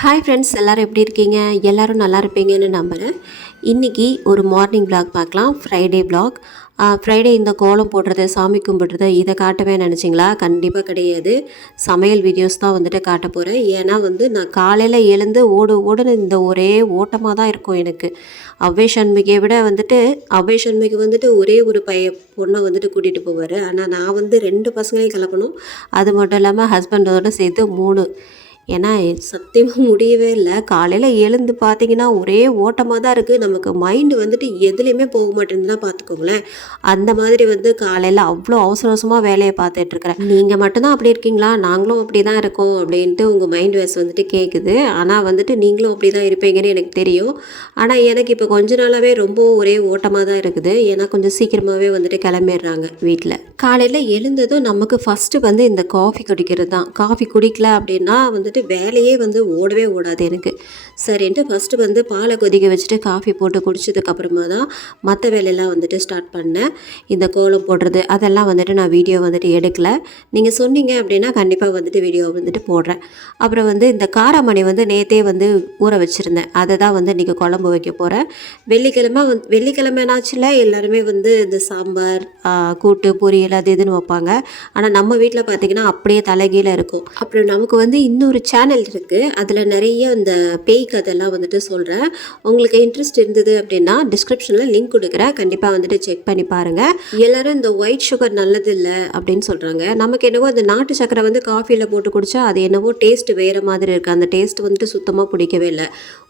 Hi friends, எல்லோரும் எப்படி இருக்கீங்க? எல்லோரும் நல்லா இருப்பீங்கன்னு நம்புகிறேன். இன்றைக்கி ஒரு மார்னிங் விளாக் பார்க்கலாம். Friday vlog. ஃப்ரைடே இந்த கோலம் போடுறது, சாமி கும்பிடுறது இதை காட்டவே நினச்சிங்களா? கண்டிப்பாக கிடையாது. சமையல் வீடியோஸ் தான் வந்துட்டு காட்ட போகிறேன். ஏன்னா நான் காலையில் எழுந்து ஓடுன்னு இந்த ஒரே ஓட்டமாக தான் இருக்கும் எனக்கு. அவ்வை சண்முகியை விட அவ்வை சண்முகி ஒரே ஒரு பொண்ணை கூட்டிகிட்டு போவார். ஆனால் நான் 2 பசங்களையும் கிளப்பணும். அது மட்டும் இல்லாமல் ஹஸ்பண்டோடு சேர்த்து 3. ஏன்னா சத்தியமாக முடியவே இல்லை. காலையில் எழுந்து பார்த்தீங்கன்னா ஒரே ஓட்டமாக தான் இருக்குது. நமக்கு மைண்டு எதுலேயுமே போக மாட்டேங்குதுன்னா பார்த்துக்கோங்களேன். அந்த மாதிரி காலையில் அவ்வளோ அவசர அவசரமாக வேலையை பார்த்துட்ருக்குறேன். நீங்கள் மட்டும்தான் அப்படி இருக்கீங்களா? நாங்களும் அப்படி தான் இருக்கோம் அப்படின்ட்டு உங்கள் மைண்ட் வாய்ஸ் கேட்குது. ஆனால் நீங்களும் அப்படி தான் இருப்பீங்கன்னு எனக்கு தெரியும். ஆனால் எனக்கு இப்போ கொஞ்ச நாளாகவே ரொம்ப ஒரே ஓட்டமாக தான் இருக்குது. ஏன்னா கொஞ்சம் சீக்கிரமாகவே கிளம்பிடுறாங்க வீட்டில். காலையில் எழுந்ததும் நமக்கு ஃபஸ்ட்டு இந்த காஃபி குடிக்கிறது தான். காஃபி குடிக்கல அப்படின்னா வேலையே ஓடவே ஓடாது எனக்கு. சரின்ட்டு ஃபஸ்ட்டு பாலை கொதிக்க வச்சுட்டு காஃபி போட்டு குடிச்சதுக்கப்புறமா தான் மற்ற வேலையெல்லாம் ஸ்டார்ட் பண்ணேன். இந்த கோலம் போடுறது அதெல்லாம் நான் வீடியோ எடுக்கலை. நீங்கள் சொன்னீங்க அப்படின்னா கண்டிப்பாக வீடியோ போடுறேன். அப்புறம் இந்த காராமணி நேற்றே ஊற வச்சுருந்தேன். அதை தான் இன்றைக்கி குழம்பு வைக்க போகிறேன். வெள்ளிக்கிழமைனாச்சுல எல்லாருமே இந்த சாம்பார், கூட்டு, பொரியல் அது இதுன்னு வைப்பாங்க. ஆனால் நம்ம வீட்டில் பார்த்திங்கன்னா அப்படியே தலைகீழ இருக்கும். அப்புறம் நமக்கு இன்னொரு சேனல் இருக்குது. அதில் நிறைய இந்த பேய் கதையெல்லாம் சொல்கிறேன். உங்களுக்கு இன்ட்ரெஸ்ட் இருந்தது அப்படின்னா டிஸ்கிரிப்ஷனில் லிங்க் கொடுக்குறேன். கண்டிப்பாக செக் பண்ணி பாருங்கள். எல்லோரும் இந்த ஒயிட் சுகர் நல்லதில்லை அப்படின்னு சொல்கிறாங்க. நமக்கு என்னவோ அந்த நாட்டு சக்கரை காஃபியில் போட்டு குடித்தா அது என்னவோ டேஸ்ட் வேறு மாதிரி இருக்குது. அந்த டேஸ்ட் சுத்தமாக பிடிக்கவே இல்லை.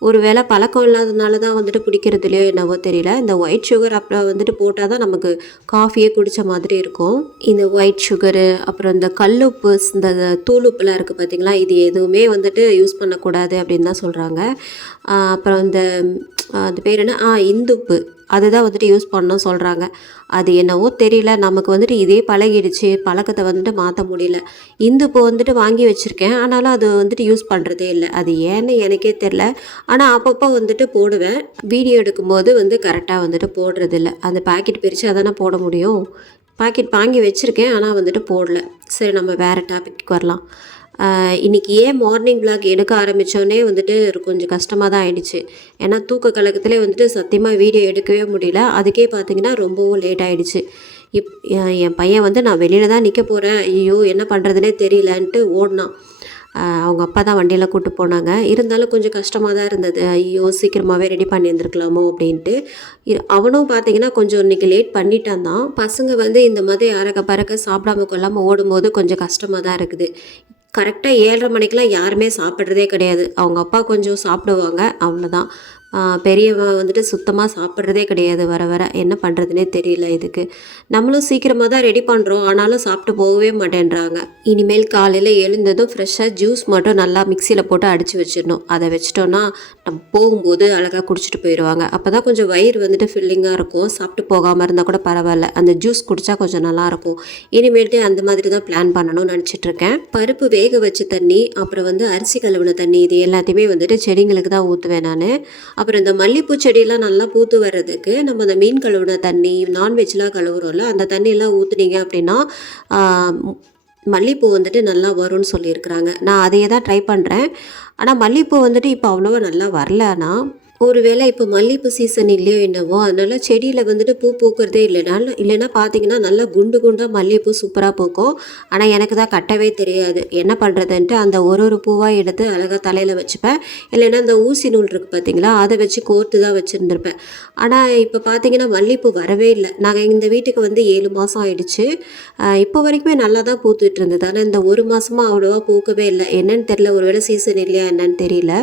ஒரு வேளை பழக்கம் இல்லாதனால தான் பிடிக்கிறதுலையோ என்னவோ தெரியல. இந்த ஒயிட் சுகர் அப்புறம் போட்டால் தான் நமக்கு காஃபியே குடித்த மாதிரி இருக்கும். இந்த ஒயிட் சுகரு அப்புறம் இந்த கல்லுப்பு, இந்த தூளுப்புலாம் இருக்குது பார்த்திங்களா, இது எதுவுமே யூஸ் பண்ணக்கூடாது அப்படின்னு தான் சொல்கிறாங்க. அப்புறம் அது பேர் என்ன, இந்துப்பு, அதுதான் யூஸ் பண்ணணும் சொல்கிறாங்க. அது என்னவோ தெரியல, நமக்கு இதே பழகிடுச்சு. பழக்கத்தை மாற்ற முடியல. இந்துப்பு வாங்கி வச்சுருக்கேன். ஆனாலும் அது யூஸ் பண்ணுறதே இல்லை. அது ஏன்னு எனக்கே தெரில. ஆனால் அப்பப்போ போடுவேன். வீடியோ எடுக்கும்போது கரெக்டாக போடுறதில்ல. அந்த பாக்கெட் பிரித்து அதானே போட முடியும். பாக்கெட் வாங்கி வச்சுருக்கேன், ஆனால் போடல. சரி, நம்ம வேறு டாபிக் வரலாம். இன்றைக்கி ஏன் மார்னிங் விளாக் எடுக்க ஆரம்பித்தோன்னே கொஞ்சம் கஷ்டமாக தான் ஆகிடுச்சு. ஏன்னா தூக்க கலக்கத்திலே சத்தியமாக வீடியோ எடுக்கவே முடியல. அதுக்கே பார்த்திங்கன்னா ரொம்பவும் லேட் ஆகிடுச்சு. என் பையன் நான் வெளியில் தான் நிற்க போகிறேன், ஐயோ என்ன பண்ணுறதுனே தெரியலன்ட்டு ஓடினான். அவங்க அப்பா தான் வண்டியில் கூப்பிட்டு போனாங்க. இருந்தாலும் கொஞ்சம் கஷ்டமாக தான் இருந்தது. ஐயோ சீக்கிரமாகவே ரெடி பண்ணியிருந்துருக்கலாமோ அப்படின்ட்டு. அவனும் பார்த்திங்கன்னா கொஞ்சம் இன்றைக்கி லேட் பண்ணிட்டான் தான். பசங்க இந்த மாதிரி அறக்க பறக்க சாப்பிடாம கொள்ளாமல் ஓடும்போது கொஞ்சம் கஷ்டமாக தான் இருக்குது. கரெக்டாக 7:30 மணிக்கெலாம் யாருமே சாப்பிட்றதே கிடையாது. அவங்க அப்பா கொஞ்சம் சாப்பிடுவாங்க, அவ்வளோதான். பெரியவன் சுத்தமாக சாப்பிட்றதே கிடையாது. வர வர என்ன பண்ணுறதுனே தெரியல. இதுக்கு நம்மளும் சீக்கிரமாக தான் ரெடி பண்ணுறோம், ஆனாலும் சாப்பிட்டு போகவே மாட்டேன்றாங்க. இனிமேல் காலையில் எழுந்ததும் ஃப்ரெஷ்ஷாக ஜூஸ் மட்டும் நல்லா மிக்சியில் போட்டு அடித்து வச்சிடணும். அதை வச்சிட்டோன்னா நம்ம போகும்போது அழகாக குடிச்சிட்டு போயிடுவாங்க. அப்போ தான் கொஞ்சம் வயிறு ஃபில்லிங்காக இருக்கும். சாப்பிட்டு போகாமல் இருந்தால் கூட பரவாயில்ல, அந்த ஜூஸ் குடித்தா கொஞ்சம் நல்லாயிருக்கும். இனிமேல்ட்டு அந்த மாதிரி தான் பிளான் பண்ணணும்னு நினச்சிட்ருக்கேன். பருப்பு வேக வச்ச தண்ணி, அப்புறம் அரிசி கழுவின தண்ணி, இது எல்லாத்தையுமே செடிங்களுக்கு தான் ஊற்றுவேன் நான். அப்புறம் இந்த மல்லிகைப்பூ செடியெல்லாம் நல்லா பூத்து வர்றதுக்கு நம்ம அந்த மீன் கழுவுன தண்ணி, நான்வெஜ்லாம் கழுவுறோம்ல, அந்த தண்ணியெல்லாம் ஊற்றுனீங்க அப்படின்னா மல்லிகைப்பூ நல்லா வரும்னு சொல்லியிருக்கிறாங்க. நான் அதையே தான் ட்ரை பண்ணுறேன். ஆனால் மல்லிகைப்பூ இப்போ அவ்வளோவா நல்லா வரல. ஆனால் ஒரு வேளை இப்போ மல்லிகைப்பூ சீசன் இல்லையோ என்னவோ, அதனால் செடியில் பூ பூக்கிறதே இல்லைன்னா பார்த்தீங்கன்னா நல்லா குண்டு குண்டாக மல்லிகைப்பூ சூப்பராக பூக்கும். ஆனால் எனக்கு தான் கட்டவே தெரியாது. என்ன பண்ணுறதுன்ட்டு அந்த ஒரு பூவாக எடுத்து அழகாக தலையில் வச்சுப்பேன். இல்லைன்னா அந்த ஊசி நூல் இருக்குது பார்த்தீங்களா, அதை வச்சு கோர்த்து தான் வச்சுருந்துருப்பேன். ஆனால் இப்போ பார்த்தீங்கன்னா மல்லிகைப்பூ வரவே இல்லை. நாங்கள் இந்த வீட்டுக்கு 7 மாதம் ஆயிடுச்சு. இப்போ வரைக்குமே நல்லா தான் பூத்துட்டு இருந்தது. ஆனால் இந்த 1 மாதமாக அவ்வளோவா பூக்கவே இல்லை. என்னன்னு தெரியல, ஒரு வேளை சீசன் இல்லையா என்னன்னு தெரியல.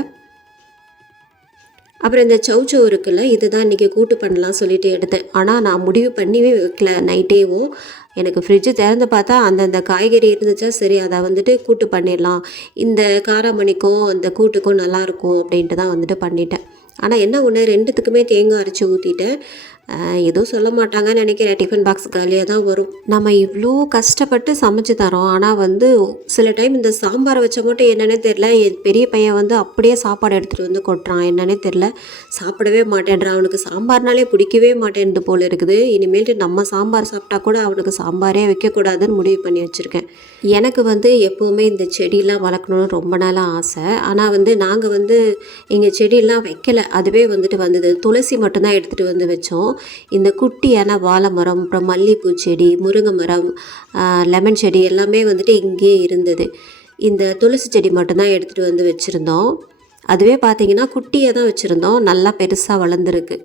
அப்புறம் இந்த சௌச்சோ இருக்குல்ல, இதுதான் இன்றைக்கி கூட்டு பண்ணலாம் சொல்லிட்டு எடுத்தேன். ஆனால் நான் முடிவு பண்ணியே வைக்கல. நைட்டேவும் எனக்கு ஃப்ரிட்ஜு திறந்து பார்த்தா அந்தந்த காய்கறி இருந்துச்சா, சரி அதை கூட்டு பண்ணிடலாம், இந்த காராமணிக்கும் அந்த கூட்டுக்கும் நல்லாயிருக்கும் அப்படின்ட்டு தான் பண்ணிட்டேன். ஆனால் என்ன ஒன்று, 2த்துக்குமே தேங்காய் அரைச்சி ஊற்றிட்டேன். எதுவும் சொல்ல மாட்டாங்கன்னு நினைக்கிறேன். டிஃபன் பாக்ஸ் காலியாக தான் வரும். நம்ம இவ்வளோ கஷ்டப்பட்டு சமைச்சு தரோம். ஆனால் வந்து சில டைம் இந்த சாம்பாரை வச்ச மட்டும் என்னன்னே தெரில, என் பெரிய பையன் வந்து அப்படியே சாப்பாடு எடுத்துகிட்டு வந்து கொட்டுறான். என்னன்னே தெரில, சாப்பிடவே மாட்டேன்றான். அவனுக்கு சாம்பார்னாலே பிடிக்கவே மாட்டேன்து போல் இருக்குது. இனிமேல்ட்டு நம்ம சாம்பார் சாப்பிட்டா கூட அவனுக்கு சாம்பாரே வைக்கக்கூடாதுன்னு முடிவு பண்ணி வச்சுருக்கேன். எனக்கு வந்து எப்போவுமே இந்த செடியெலாம் வளர்க்கணுன்னு ரொம்ப நாளாக ஆசை. ஆனால் வந்து நாங்கள் வந்து எங்கள் செடியெல்லாம் வைக்கலை, அதுவே வந்துட்டு வந்தது. துளசி மட்டும்தான் எடுத்துகிட்டு வந்து வச்சோம். இந்த குட்டியான வாழை மரம், அப்புறம் மல்லிகைப்பூ செடி, முருங்கை மரம், லெமன் செடி எல்லாமே வந்துட்டு இங்கேயே இருந்தது. இந்த துளசி செடி மட்டும்தான் எடுத்துகிட்டு வந்து வச்சுருந்தோம். அதுவே பார்த்திங்கன்னா குட்டியாக தான் வச்சுருந்தோம், நல்லா பெருசாக வளர்ந்துருக்கு.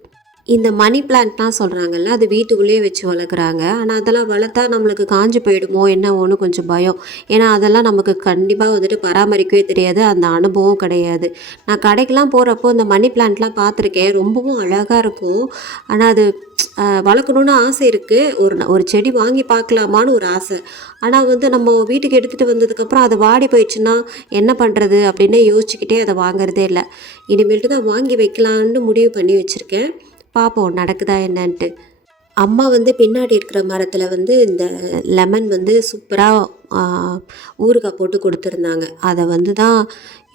இந்த மணி பிளான்ட்லாம் சொல்கிறாங்கல்ல, அது வீட்டுக்குள்ளேயே வச்சு வளர்க்குறாங்க. ஆனால் அதெல்லாம் வளர்த்தா நம்மளுக்கு காஞ்சு போயிடுமோ என்னவோன்னு கொஞ்சம் பயம். ஏன்னா அதெல்லாம் நமக்கு கண்டிப்பாக வந்துட்டு பராமரிக்கவே தெரியாது, அந்த அனுபவம் கிடையாது. நான் கடைக்கெலாம் போகிறப்போ இந்த மணி பிளான்ட்லாம் பார்த்துருக்கேன், ரொம்பவும் அழகாக இருக்கும். ஆனால் அது வளர்க்கணுன்னு ஆசை இருக்குது. ஒரு செடி வாங்கி பார்க்கலாமான்னு ஒரு ஆசை. ஆனால் வந்து நம்ம வீட்டுக்கு எடுத்துகிட்டு வந்ததுக்கப்புறம் அது வாடி போயிடுச்சுன்னா என்ன பண்ணுறது அப்படின்னு யோசிச்சுக்கிட்டே அதை வாங்குறதே இல்லை. இனிமேல்ட்டு தான் வாங்கி வைக்கலான்னு முடிவு பண்ணி வச்சுருக்கேன். பார்ப்போம் நடக்குதா என்னன்ட்டு. அம்மா வந்து பின்னாடி இருக்கிற மரத்தில் வந்து இந்த லெமன் வந்து சூப்பராக ஊறுகாய் போட்டு கொடுத்துருந்தாங்க. அதை வந்து தான்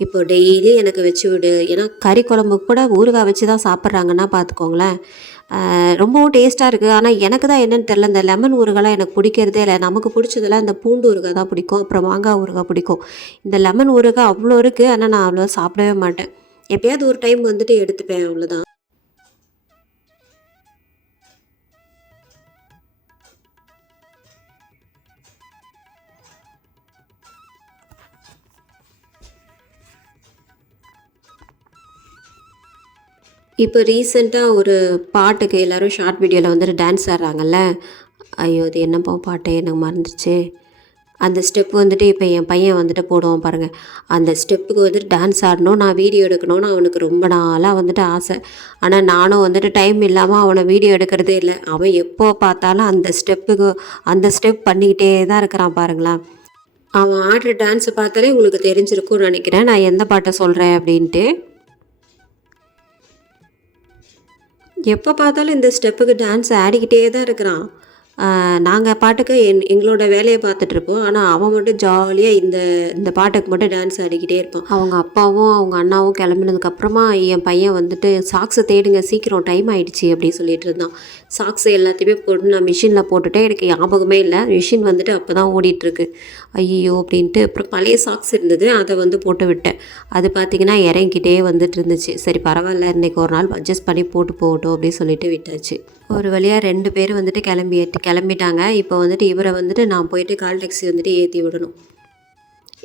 இப்போ டெய்லி எனக்கு வச்சு விடு, ஏன்னா கறி குழம்புக்கு கூட ஊறுகாய் வச்சு தான் சாப்பிட்றாங்கன்னா பார்த்துக்கோங்களேன். ரொம்பவும் டேஸ்ட்டாக இருக்குது. ஆனால் எனக்கு தான் என்னென்னு தெரில, இந்த லெமன் ஊறுகாய்லாம் எனக்கு பிடிக்கிறதே இல்லை. நமக்கு பிடிச்சதெல்லாம் இந்த பூண்டு ஊறுகாய் தான் பிடிக்கும், அப்புறம் மாங்காய் ஊறுகாய் பிடிக்கும். இந்த லெமன் ஊறுகாய் அவ்வளோ இருக்குது, ஆனால் நான் அவ்வளோ சாப்பிடவே மாட்டேன். எப்போயாவது ஒரு டைம் வந்துட்டு எடுத்துப்பேன், அவ்வளோதான். இப்போ ரீசெண்டாக ஒரு பாட்டுக்கு எல்லோரும் ஷார்ட் வீடியோவில் வந்துட்டு டான்ஸ் ஆடுறாங்கல்ல. ஐயோ அது என்னப்பா பாட்டு எனக்கு மறந்துடுச்சே. அந்த ஸ்டெப் வந்துட்டு இப்போ என் பையன் வந்துட்டு போடுவான் பாருங்கள். அந்த ஸ்டெப்புக்கு வந்துட்டு டான்ஸ் ஆடணும், நான் வீடியோ எடுக்கணும்னு அவனுக்கு ரொம்ப நாளாக வந்துட்டு ஆசை. ஆனால் நானும் வந்துட்டு டைம் இல்லாமல் அவனை வீடியோ எடுக்கிறதே இல்லை. அவன் எப்போ பார்த்தாலும் அந்த ஸ்டெப் பண்ணிக்கிட்டே தான் இருக்கிறான் பாருங்களேன். அவன் ஆடுற டான்ஸை பார்த்தாலே உங்களுக்கு தெரிஞ்சிருக்கும்னு நினைக்கிறேன் நான் எந்த பாட்டை சொல்கிறேன் அப்படின்ட்டு. எப்போ பார்த்தாலும் இந்த ஸ்டெப்புக்கு டான்ஸ் ஆடிக்கிட்டே தான் இருக்கிறான். நாங்கள் பாட்டுக்கு எங்களோட வேலையை பார்த்துட்ருப்போம். ஆனால் அவன் மட்டும் ஜாலியாக இந்த பாட்டுக்கு மட்டும் டான்ஸ் ஆடிக்கிட்டே இருப்பான். அவங்க அப்பாவும் அவங்க அண்ணாவும் கிளம்பினதுக்கப்புறமா என் பையன் வந்துட்டு சாக்ஸை தேடுங்க சீக்கிரம் டைம் ஆகிடுச்சி அப்படின்னு சொல்லிட்டு இருந்தான். சாக்ஸை எல்லாத்தையுமே போட்டு நான் மிஷினில் போட்டுவிட்டேன். எனக்கு ஞாபகமே இல்லை, மிஷின் வந்துட்டு அப்போ தான் ஓடிட்டுருக்கு. ஐயோ அப்படின்ட்டு அப்புறம் பழைய சாக்ஸ் இருந்தது, அதை வந்து போட்டு விட்டேன். அது பார்த்திங்கன்னா இறங்கிக்கிட்டே வந்துட்டு இருந்துச்சு. சரி பரவாயில்ல, இன்றைக்கி ஒரு நாள் அட்ஜஸ்ட் பண்ணி போட்டு போகட்டும் அப்படின்னு சொல்லிட்டு விட்டாச்சு. ஒரு வழியாக 2 பேர் வந்துட்டு கிளம்பிட்டாங்க. இப்போ வந்துட்டு இவரை வந்துட்டு நான் போயிட்டு கால் டாக்ஸி வந்துட்டு ஏற்றி விடணும்.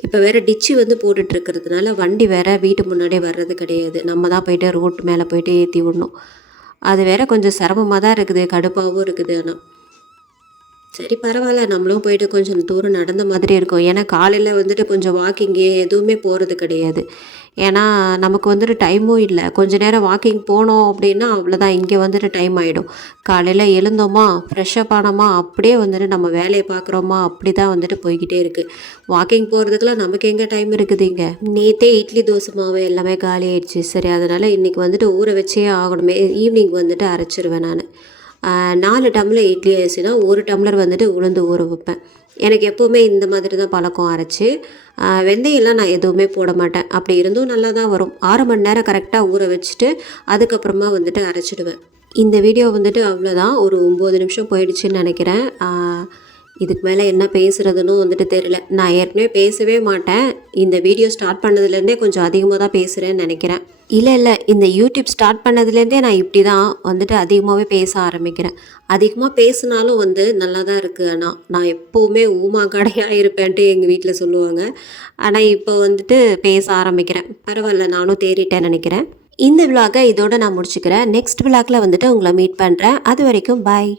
இப்போ வேறு டிச்சு வந்து போட்டுட்ருக்கிறதுனால வண்டி வேறு வீட்டு முன்னாடியே வர்றது கிடையாது. நம்ம தான் போயிட்டு ரோட்டு மேலே போயிட்டு ஏற்றி விடணும். அது வேறு கொஞ்சம் சிரமமாக தான் இருக்குது, கடுப்பாகவும் இருக்குது. ஆனால் சரி பரவாயில்ல, நம்மளும் போயிட்டு கொஞ்சம் தூரம் நடந்த மாதிரி இருக்கும். ஏன்னா காலையில் வந்துட்டு கொஞ்சம் வாக்கிங்கு எதுவுமே போகிறது கிடையாது. ஏன்னா நமக்கு வந்துட்டு டைமும் இல்லை. கொஞ்சம் நேரம் வாக்கிங் போனோம் அப்படின்னா அவ்வளோதான், இங்கே வந்துட்டு டைம் ஆகிடும். காலையில் எழுந்தோமா, ஃப்ரெஷ்ஷப் ஆனோமா, அப்படியே வந்துட்டு நம்ம வேலையை பார்க்குறோமா, அப்படி தான் வந்துட்டு போய்கிட்டே இருக்குது. வாக்கிங் போகிறதுக்கெலாம் நமக்கு எங்கே டைம் இருக்குது இங்கே. நேற்றே இட்லி தோசை மாவு எல்லாமே காலி ஆயிடுச்சு. சரி அதனால் இன்றைக்கி வந்துட்டு ஊற வச்சே ஆகணுமே, ஈவினிங் வந்துட்டு அரைச்சிருவேன் நான். 4 டம்ளர் இட்லி அரிசினா 1 டம்ளர் வந்துட்டு உளுந்து ஊற வைப்பேன். எனக்கு எப்போவுமே இந்த மாதிரி தான் பழக்கம் அரைச்சி. வெந்தயம்லாம் நான் எதுவுமே போட மாட்டேன். அப்படி இருந்தும் நல்லா தான் வரும். 6 மணி நேரம் கரெக்டாக ஊற வச்சுட்டு அதுக்கப்புறமா வந்துட்டு அரைச்சிடுவேன். இந்த வீடியோ வந்துட்டு அவ்வளோதான், ஒரு 9 நிமிஷம் போயிடுச்சுன்னு நினைக்கிறேன். இதுக்கு மேலே என்ன பேசுகிறதுன்னு வந்துட்டு தெரியல. நான் ஏற்கனவே பேசவே மாட்டேன். இந்த வீடியோ ஸ்டார்ட் பண்ணதுலேருந்தே கொஞ்சம் அதிகமாக தான் பேசுகிறேன்னு நினைக்கிறேன். இல்லை இந்த யூடியூப் ஸ்டார்ட் பண்ணதுலேருந்தே நான் இப்படி தான் வந்துட்டு அதிகமாகவே பேச ஆரம்பிக்கிறேன். அதிகமாக பேசினாலும் வந்து நல்லா தான் இருக்குது. ஆனால் நான் எப்போவுமே ஊமா கடையாக இருப்பேன்ட்டு எங்கள் வீட்டில் சொல்லுவாங்க. ஆனால் இப்போ வந்துட்டு பேச ஆரம்பிக்கிறேன். பரவாயில்ல, நானும் தேறிட்டேன் நினைக்கிறேன். இந்த விலாகை இதோடு நான் முடிச்சுக்கிறேன். நெக்ஸ்ட் விலாகில் வந்துட்டு உங்களை மீட் பண்ணுறேன். அது வரைக்கும் பாய்.